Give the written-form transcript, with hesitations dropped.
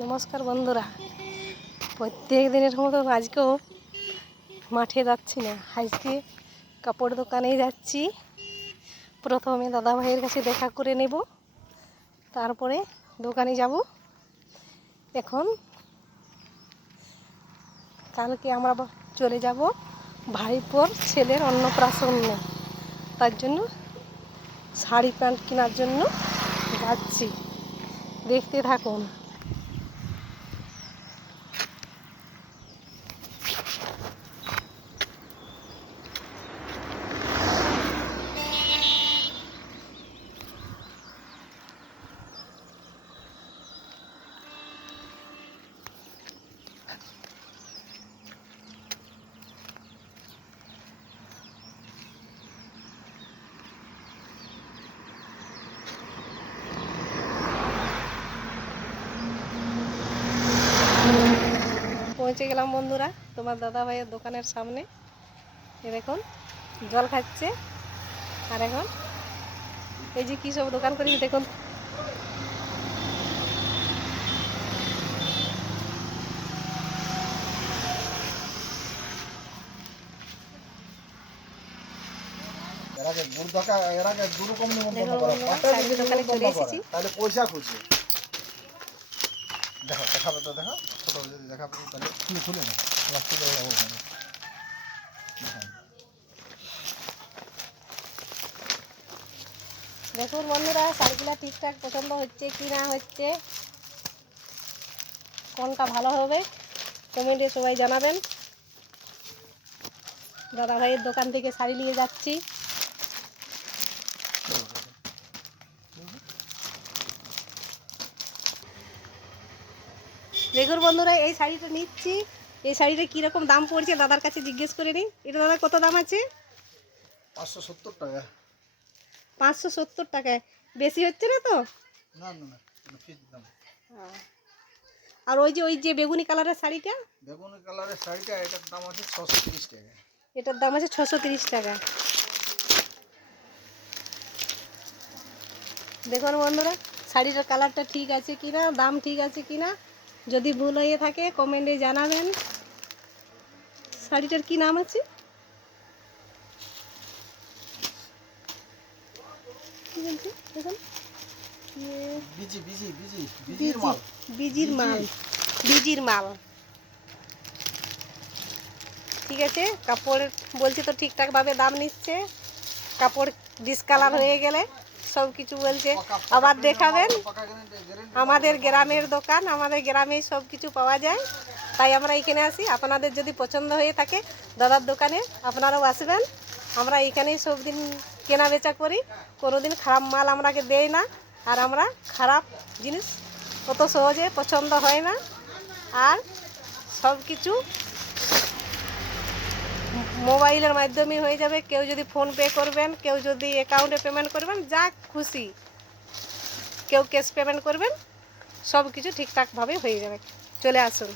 নমস্কার বন্ধুরা, প্রত্যেক দিনের মতো আজকেও মাঠে যাচ্ছি না, আজকে কাপড় দোকানেই যাচ্ছি। প্রথমে দাদা ভাইয়ের কাছে দেখা করে নেব, তারপরে দোকানে যাব। এখন কালকে আমরা চলে যাব ভাইপোর ছেলের অন্নপ্রাশনে, তার জন্য শাড়ি প্যান্ট কেনার জন্য যাচ্ছি। দেখতে থাকুন। পৌঁছে গেলাম বন্ধুরা তোমার দাদা ভাইয়ের দোকানের সামনে। দেখুন জল খাচ্ছে, আর এখন এই যে কী সব দোকান করেছি দেখুন। দোকানে চলে এসেছি। পয়সা খুঁজছে দেখো, দেখাবে তো, দেখো ছোট যদি দেখাবে তাহলে খুলে না রাস্তা করে যাবো ওখানে। দেখুন বন্ধুরা, শাড়িগুলো ঠিকঠাক পছন্দ হচ্ছে কি না হচ্ছে, কোনটা ভালো হবে কমেন্টে সবাই জানাবেন। দাদা ভাইয়ের দোকান থেকে শাড়ি নিয়ে যাচ্ছি। দেখুন বন্ধুরা, এই শাড়িটা নিচ্ছি। এই শাড়িটা কীরকম দাম পড়ছে দাদার কাছে জিজ্ঞেস করে নিই। এটা দাদা কত দাম আছে? 570 টাকা। 570 টাকায় বেশি হচ্ছে না তো? না না না, ফিক্স দাম। আর ওই যে বেগুনি কালারের শাড়িটা, বেগুনি কালারের শাড়িটা, এটার দাম আছে 630 টাকা। এটার দাম আছে 630 টাকা। দেখুন বন্ধুরা, শাড়িটার কালারটা ঠিক আছে কি না, দাম ঠিক আছে কি না, যদি ভুল হয়ে থাকে কমেন্টে জানাবেন। শাড়িটার কি নাম আছে? কি বলছি দেখুন, বিজির মাল। ঠিক আছে, কাপড় বলছি তো ঠিকঠাকভাবে দাম নিচ্ছে। কাপড় ডিসকালার হয়ে গেলে সব কিছু বলছে আবার দেখাবেন। আমাদের গ্রামের দোকান, আমাদের গ্রামেই সব কিছু পাওয়া যায়, তাই আমরা এখানে আসি। আপনাদের যদি পছন্দ হয়ে থাকে দাদার দোকানে, আপনারাও আসবেন। আমরা এখানেই সব দিন কেনা বেচা করি, কোনো দিন খারাপ মাল আমরাকে দেই না, আর আমরা খারাপ জিনিস অত সহজে পছন্দ হয় না। আর সব কিছু মোবাইলের মাধ্যমে হয়ে যাবে। কেউ যদি ফোনপে করবেন, কেউ যদি অ্যাকাউন্টে পেমেন্ট করবেন, যা খুশি, কেউ ক্যাশ পেমেন্ট করবেন, সব কিছু ঠিকঠাকভাবে হয়ে যাবে। চলে আসুন।